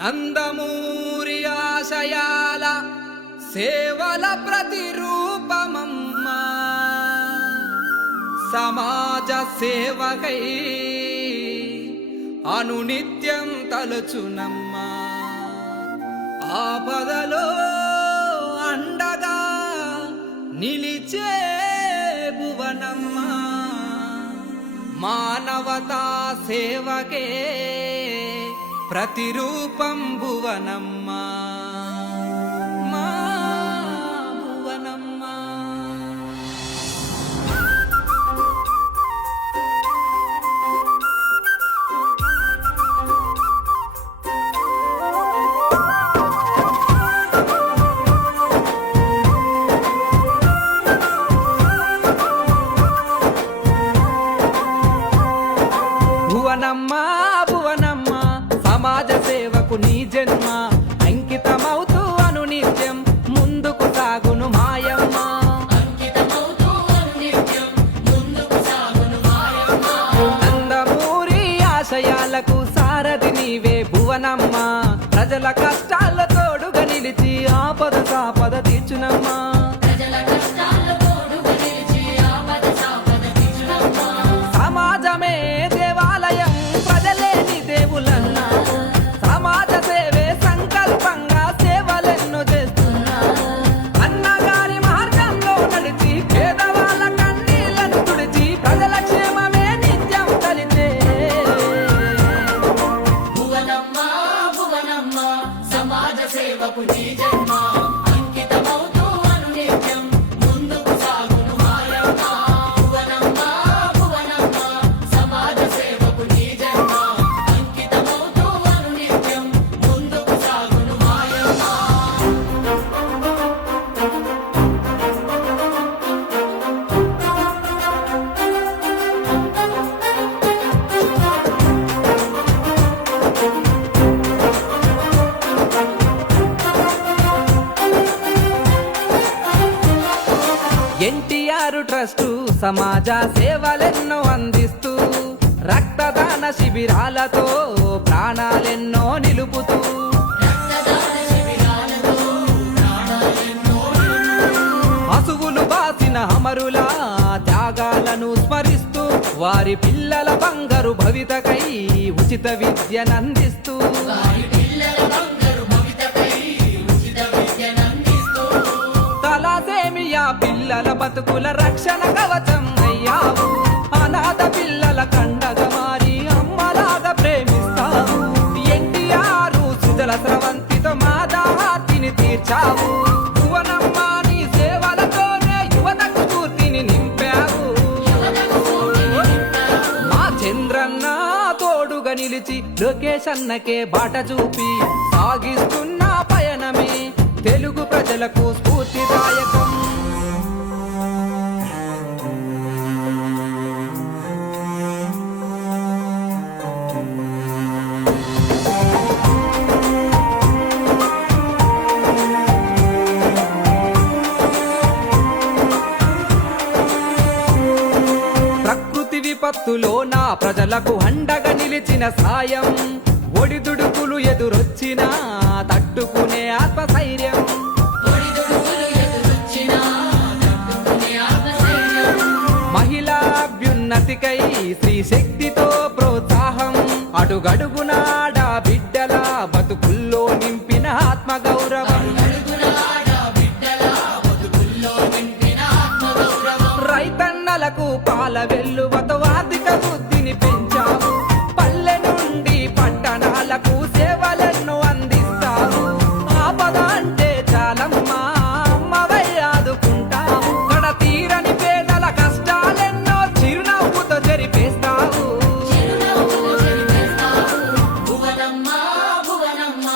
నందమూరి ఆశయాల సేవల ప్రతిరూపమమ్మా, సమాజ సేవకై అనునిత్యం తలుచునమ్మా. ఆపదలో అండగా నిలిచే భువనమ్మా, మానవతా సేవకే ప్రతిరూపం భువనమ్మా, మా భువనమ్మా. భువనమ్మా భువనమ్మా, సమాజ సేవకు నీ జన్మ అంకితమవుతూ అనునిత్యం ముందుకు సాగును మాయమ్మ. నందమూరి ఆశయాలకు సారథి నీవే భువనమ్మ, ప్రజల కష్టాల తోడుగా నిలిచి ఆపద సాపద తీర్చునమ్మా. సమాజమే దేవాలయం, ప్రజలే నీ దేవులన్నా, సమాజ సేవే సంకల్పంగా సేవలెన్నో చేస్తున్నావు. అన్నగారి మార్గంలో నడిచి పేదవాళ్ళ కన్నీళ్లను తుడిచి ప్రజల క్షేమమే నిత్యం కలిచే భువనమ్మ భువనమ్మ, సమాజ సేవకు నీ జన్మ అంకితమవుతూ అనునిత్యం ముందుకు సాగును మాయమ్మ. భువనమ్మ భువనమ్మ, సమాజ సేవకు నీ జన్మ అంకితమవుతూ అనునిత్యం ముందుకు సాగును మాయమ్మ. ఎన్టీఆర్ ట్రస్టు సమాజ సేవలెన్నో అందిస్తూ రక్తదాన శిబిరాలతో ప్రాణాలెన్నో నిలుపుతూ పశువులు బాసిన అమరుల త్యాగాలను స్మరిస్తూ వారి పిల్లల బంగారు భవితకై ఉచిత విద్యనందిస్తూ తలాసేమియా పిల్లల బతుకుల రక్షణ కవచం అయ్యావు. అనాథ పిల్లల కండగా మారి అమ్మలాగా ప్రేమిస్తావు. ఎన్టీఆర్ సుజల స్రవంతితో మా దాహార్తిని తీర్చావు. భువనమ్మ నీ సేవలతోనే యువతకు స్ఫూర్తిని నింపావు. మా చంద్రన్న తోడుగా నిలిచి లోకేష్ అన్నకే బాట చూపి సాగిస్తున్న పయనమే తెలుగు ప్రజలకు స్ఫూర్తిదాయకం. ప్రకృతి విపత్తులో నా ప్రజలకు అండగా నిలిచిన సాయం, ఒడిదుడుకులు ఎదురొచ్చినా తట్టుకునే ఆత్మస్థైర్యం. మహిళా అభ్యున్నతికై స్త్రీ శక్తితో ప్రోత్సాహం, అడుగడుగునాడా బిడ్డల బతుకుల్లో నింపిన ఆత్మగౌరవం. రైతన్నలకు పాల వెల్లువతో ఆర్థిక వృద్ధిని పెంచావు. పల్లె నుండి పట్టణాలకు సేవలెన్నో అందిస్తావు. ఆపద అంటే చాలమ్మా అమ్మవై ఆదుకుంటావు. కడ తీరని పేదల కష్టాలెన్నో చిరునవ్వుతో జరిపేస్తావు. భువనమ్మ భువనమ్మ,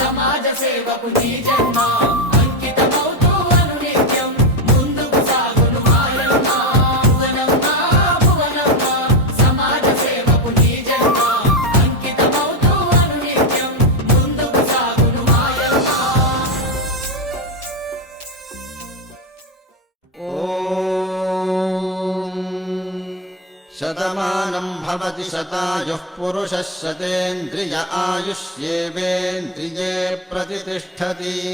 సమాజ సేవకు నీ జన్మ అంకితమవుతూ అనునిత్యం ముందుకు సాగును మాయమ్మ. భువనమ్మ భువనమ్మ, సమాజ సేవకు నీ జన్మ అంకితమవుతూ అనునిత్యం ముందుకు సాగును మాయమ్మ. శతమానం భవతి शतायुः पुरुषः शतेन्द्रिय आयुष्येवेन्द्रिये प्रतितिष्ठति।